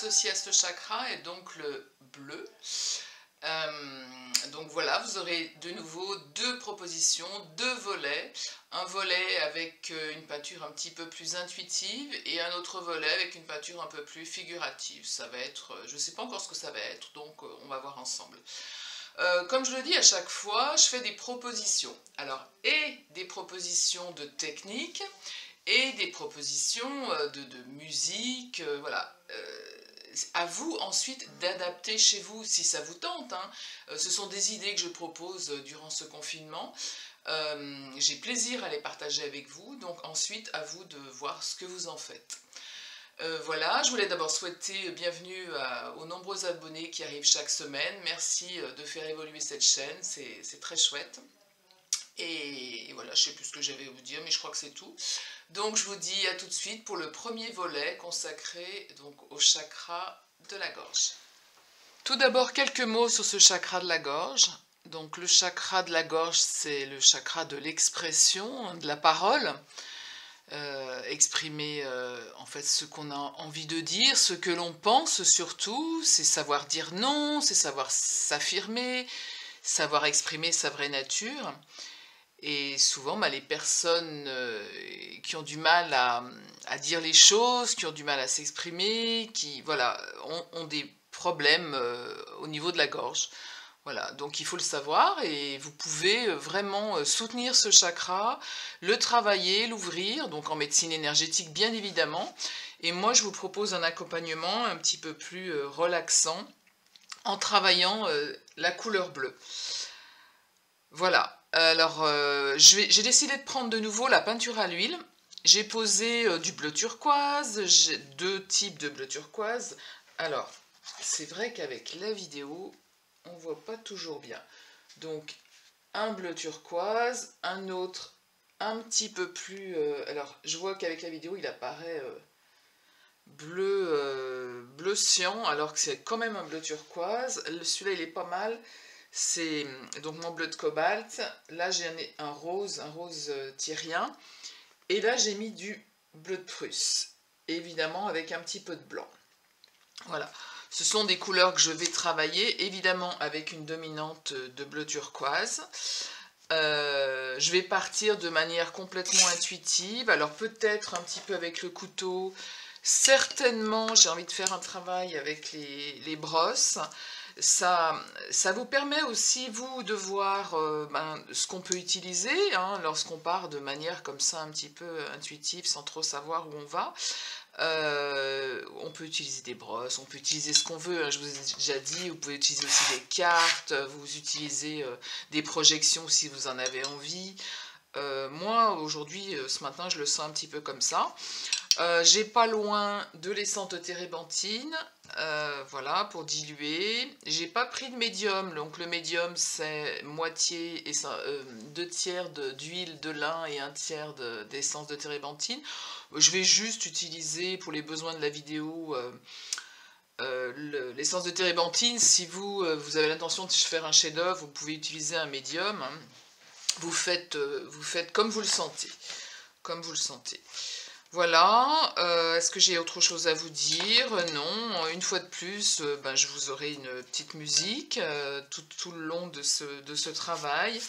associé à ce chakra est donc le bleu. Donc voilà, vous aurez de nouveau deux propositions, deux volets. Un volet avec une peinture un petit peu plus intuitive et un autre volet avec une peinture un peu plus figurative. Ça va être, je ne sais pas encore ce que ça va être, donc on va voir ensemble. Comme je le dis à chaque fois, je fais des propositions. Alors, et des propositions de technique et des propositions de musique, voilà. À vous ensuite d'adapter chez vous si ça vous tente, hein. Ce sont des idées que je propose durant ce confinement. J'ai plaisir à les partager avec vous, donc ensuite à vous de voir ce que vous en faites. Voilà, je voulais d'abord souhaiter bienvenue aux nombreux abonnés qui arrivent chaque semaine. Merci de faire évoluer cette chaîne, c'est très chouette. Et voilà, je ne sais plus ce que j'avais à vous dire, mais je crois que c'est tout. Donc je vous dis à tout de suite pour le premier volet consacré donc, au chakra de la gorge. Tout d'abord, quelques mots sur ce chakra de la gorge. Donc le chakra de la gorge, c'est le chakra de l'expression, de la parole. Exprimer en fait ce qu'on a envie de dire, ce que l'on pense surtout, c'est savoir dire non, c'est savoir s'affirmer, savoir exprimer sa vraie nature. Et souvent, les personnes qui ont du mal à dire les choses, qui ont du mal à s'exprimer, qui voilà, ont des problèmes au niveau de la gorge. Voilà, donc il faut le savoir et vous pouvez vraiment soutenir ce chakra, le travailler, l'ouvrir, donc en médecine énergétique bien évidemment. Et moi, je vous propose un accompagnement un petit peu plus relaxant en travaillant la couleur bleue. Voilà. Alors, j'ai décidé de prendre de nouveau la peinture à l'huile. J'ai posé du bleu turquoise, j'ai deux types de bleu turquoise. Alors, c'est vrai qu'avec la vidéo, on ne voit pas toujours bien. Donc, un bleu turquoise, un autre un petit peu plus... alors, je vois qu'avec la vidéo, il apparaît bleu cyan, alors que c'est quand même un bleu turquoise. Celui-là, il est pas mal. C'est donc mon bleu de cobalt. Là, j'ai un rose tyrien. Et là, j'ai mis du bleu de Prusse. Évidemment, avec un petit peu de blanc. Voilà. Ce sont des couleurs que je vais travailler, évidemment, avec une dominante de bleu turquoise. Je vais partir de manière complètement intuitive. Alors, peut-être un petit peu avec le couteau. Certainement, j'ai envie de faire un travail avec les brosses. Ça vous permet aussi, vous, de voir ce qu'on peut utiliser hein, lorsqu'on part de manière comme ça un petit peu intuitive, sans trop savoir où on va. On peut utiliser des brosses, on peut utiliser ce qu'on veut, hein, je vous ai déjà dit, vous pouvez utiliser aussi des cartes, vous utilisez des projections si vous en avez envie. Moi, aujourd'hui, ce matin, je le sens un petit peu comme ça. J'ai pas loin de l'essence de térébenthine, voilà, pour diluer. J'ai pas pris de médium, donc le médium c'est moitié, et 2/3 d'huile de lin et 1/3 d'essence de térébenthine. Je vais juste utiliser pour les besoins de la vidéo l'essence de térébenthine. Si vous avez l'intention de faire un chef-d'œuvre, vous pouvez utiliser un médium. Hein. Vous faites comme vous le sentez. Comme vous le sentez. Voilà, est-ce que j'ai autre chose à vous dire? Non, une fois de plus, je vous aurai une petite musique tout le long de ce travail.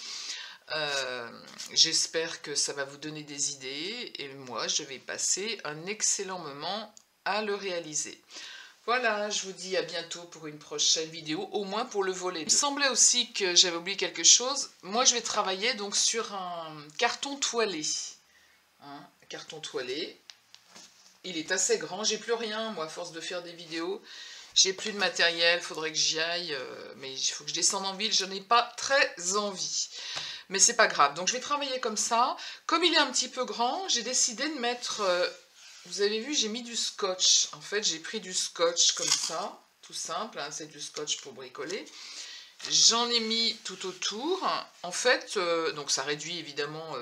J'espère que ça va vous donner des idées et moi, je vais passer un excellent moment à le réaliser. Voilà, je vous dis à bientôt pour une prochaine vidéo, au moins pour le volet 2. Il me semblait aussi que j'avais oublié quelque chose. Moi, je vais travailler donc sur un carton toilé. Hein, carton toilé. Il est assez grand, j'ai plus rien, moi, à force de faire des vidéos. J'ai plus de matériel, faudrait que j'y aille, mais il faut que je descende en ville, je n'ai pas très envie. Mais c'est pas grave, donc je vais travailler comme ça. Comme il est un petit peu grand, j'ai décidé de mettre... vous avez vu, j'ai mis du scotch. En fait, j'ai pris du scotch comme ça, tout simple, hein, c'est du scotch pour bricoler. J'en ai mis tout autour. En fait, donc ça réduit évidemment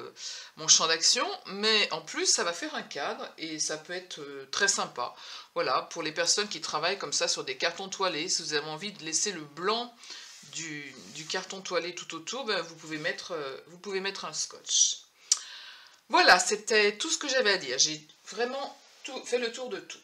mon champ d'action, mais en plus, ça va faire un cadre et ça peut être très sympa. Voilà, pour les personnes qui travaillent comme ça sur des cartons toilés, si vous avez envie de laisser le blanc du carton toilé tout autour, vous pouvez mettre un scotch. Voilà, c'était tout ce que j'avais à dire. J'ai vraiment fait le tour de tout.